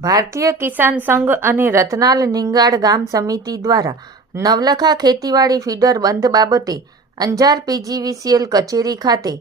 ભારતીય કિસાન સંઘ અને રતનાલ નિંગાડ ગામ સમિતિ દ્વારા નવલખા ખેતીવાડી ફીડર બંધ બાબતે અંજાર પીજીવીસીએલ કચેરી ખાતે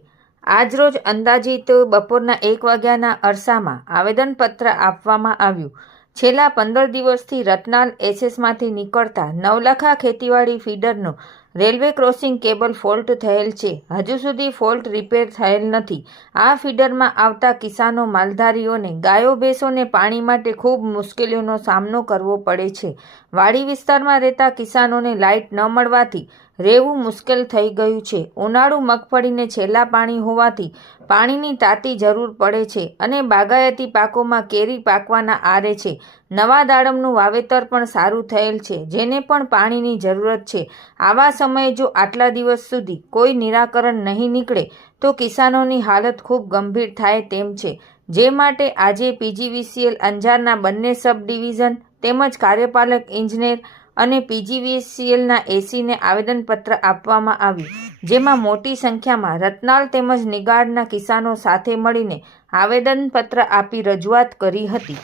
આજરોજ અંદાજિત બપોરના એક વાગ્યાના અરસામાં આવેદનપત્ર આપવામાં આવ્યું. છેલ્લા પંદર દિવસથી રતનાલ એસએસમાંથી નીકળતા નવલખા ખેતીવાડી ફીડરનો રેલવે ક્રોસિંગ કેબલ ફોલ્ટ થયેલ છે. હજુ સુધી ફોલ્ટ રિપેર થયેલ નથી. આ ફીડરમાં આવતા કિસાનો માલધારીઓને ગાયો ભેંસોને પાણી માટે ખૂબ મુશ્કેલીઓનો સામનો કરવો પડે છે. વાડી વિસ્તારમાં રહેતા કિસાનોને લાઇટ ન મળવાથી રહેવું મુશ્કેલ થઈ ગયું છે. ઉનાળુ મગફળીને છેલ્લા પાણી હોવાથી પાણીની તાતી જરૂર પડે છે અને બાગાયતી પાકોમાં કેરી પાકવાના આરે છે. નવા દાડમનું વાવેતર પણ સારું થયેલ છે, જેને પણ પાણીની જરૂરત છે. આવા સમયે જો આટલા દિવસ સુધી કોઈ નિરાકરણ નહીં નીકળે, તો કિસાનોની હાલત ખૂબ ગંભીર થાય તેમ છે. જે માટે આજે પીજીવીસીએલ અંજારના બંને સબ ડિવિઝન તેમજ કાર્યપાલક ઇજનેર અને પીજીવીસીએલના એસીને આવેદનપત્ર આપવામાં આવ્યું. જેમાં મોટી સંખ્યામાં રતનાલ તેમજ નિગાડના કિસાનો સાથે મળીને આવેદનપત્ર આપી રજૂઆત કરી હતી.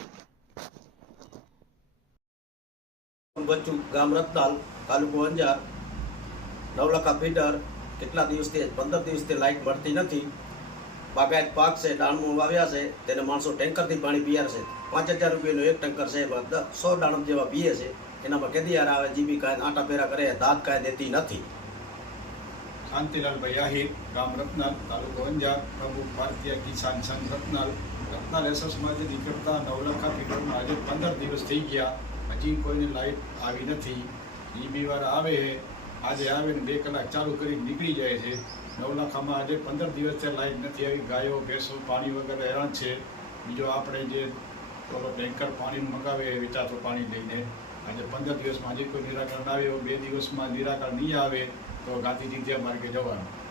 ગામ રતનાલ, તાલુકો અંજાર. નવલખા ફીડર, કેટલા દિવસથી, પંદર દિવસથી લાઇટ મળતી નથી. બાગાયત પાક છે દાણમું વાવ્યા છે, તેને માણસો ટેન્કરથી પાણી પીયાર છે પાંચ હજાર રૂપિયાનું એક ટેન્કર છે, એમાં સો દાણમ જેવા પીએ છે, એનામાં કેદીયાર આવે જીબી કાંઈ આટા પેરા કરે, દાંત કાંઈ દેતી નથી. શાંતિલાલભાઈ આહિર, ગામ રત્નાલ, તાલુકો અંજાર પ્રમુખ ભારતીય કિસાન સંઘ રત્નાલ. રત્નાલ એસએસમાંથી નીકળતા નવલખા ફીડરમાં આજે પંદર દિવસ થઈ ગયા. હજી કોઈને લાઈટ આવી નથી. એ વાર આવે આજે આવીને બે કલાક ચાલુ કરી નીકળી જાય છે. નવલાખામાં આજે પંદર દિવસથી લાઇટ નથી આવી, ગાયો, ભેંસો, પાણી વગર હેરાન છે. બીજો આપણે જે પેલો ટેન્કર પાણી મંગાવે વેચાતું પાણી લઈને. આજે પંદર દિવસમાં હજી કોઈ નિરાકરણ આવે, બે દિવસમાં નિરાકરણ નહીં આવે, તો ગાંધીજી ત્યાં માર્ગે જવાનું.